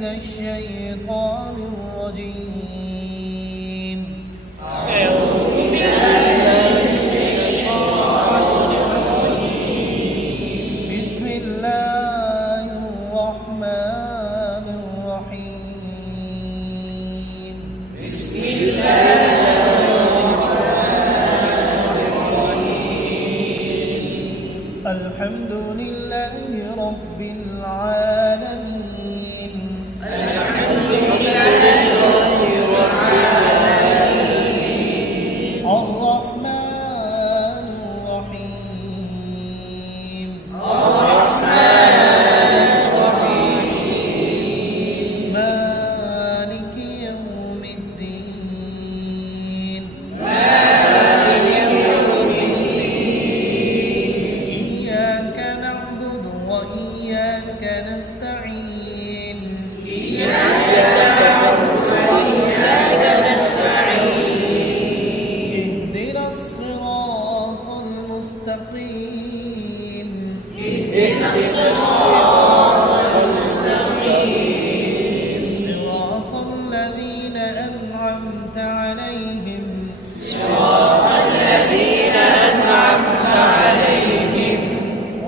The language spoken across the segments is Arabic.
من الشيطان الرجيم. أعوذ بالله من الشيطان الرجيم. بسم الله الرحمن الرحيم. بسم الله الرحمن الرحيم. الحمد لله رب العالمين. الحمد لله رب العالمين. الرحمن الرحيم. الرحمن الرحيم. مالك يوم الدين. مالك يوم الدين. إياك نعبد وإياك نستعين. إياك نعبد وإياك نستعين. اهدنا الصراط المستقيم. اهدنا الصراط المستقيم. صراط الذين أنعمت عليهم. صراط الذين أنعمت عليهم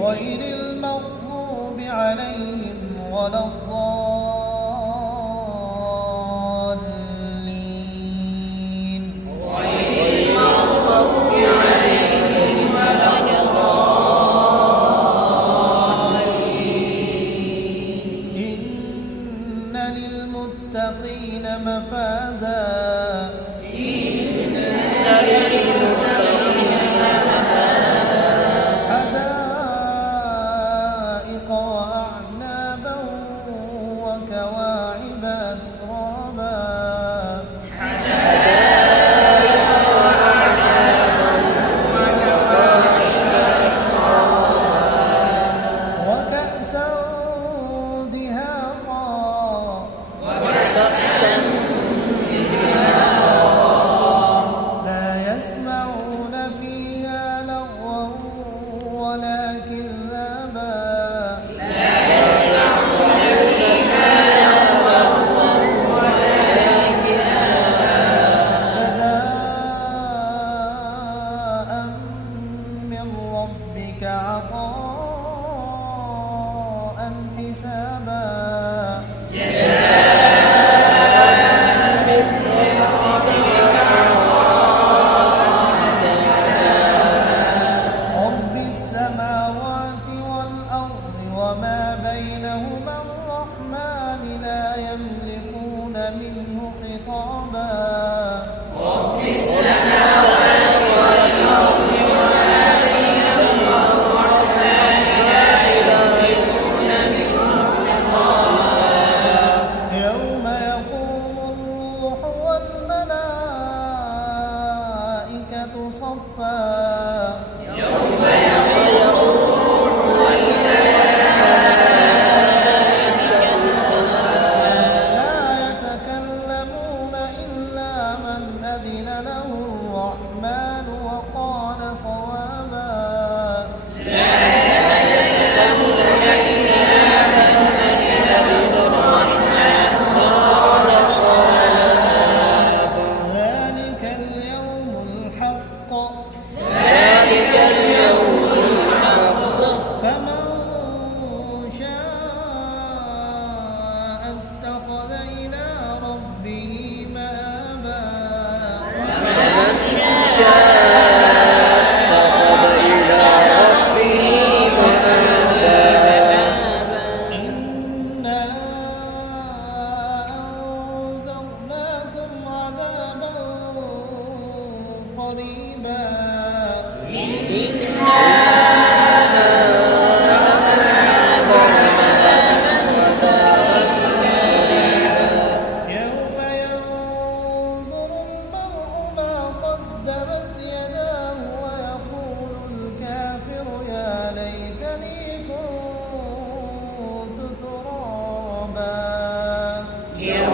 غير المغضوب عليهم ولا الضالين. غير المغضوب عليهم ولا الضالين. إن للمتقين مفازا. إن للمتقين مفازا. حدائق وأعنابا وكواعب أترابا. حدائق وأعنابا وكواعب أترابا. وكأسا دهاقا. وكأسا لا يسمعون فيها لغوا ولا كذابا. جزاء من ربك عطاء حسابا. رب السماوات والأرض وما بينهما الرحمن لا يملكون منه خطابا. رب السماوات والأرض وما بينهما الرحمن لا يملكون منه خطابا. يوم يقوم الروح والملائكة صفا. يوم يقوم الروح والملائكة صفا. لا يتكلمون إلا من أذن له الرحمن وقال صوابا. لا يتكلمون إلا من أذن له الرحمن وقال صوابا. ذلك اليوم الحق. ذلك اليوم الحق. فمن شاء اتخذ إلى ربه مآبا. فمن شاء اتخذ إلى ربه مآبا. إنا أنذرناكم عذابا قريبا. يوم ينظر المرء ما قدمت يداه ويقول الكافر يا ليتني كنت ترابا. يوم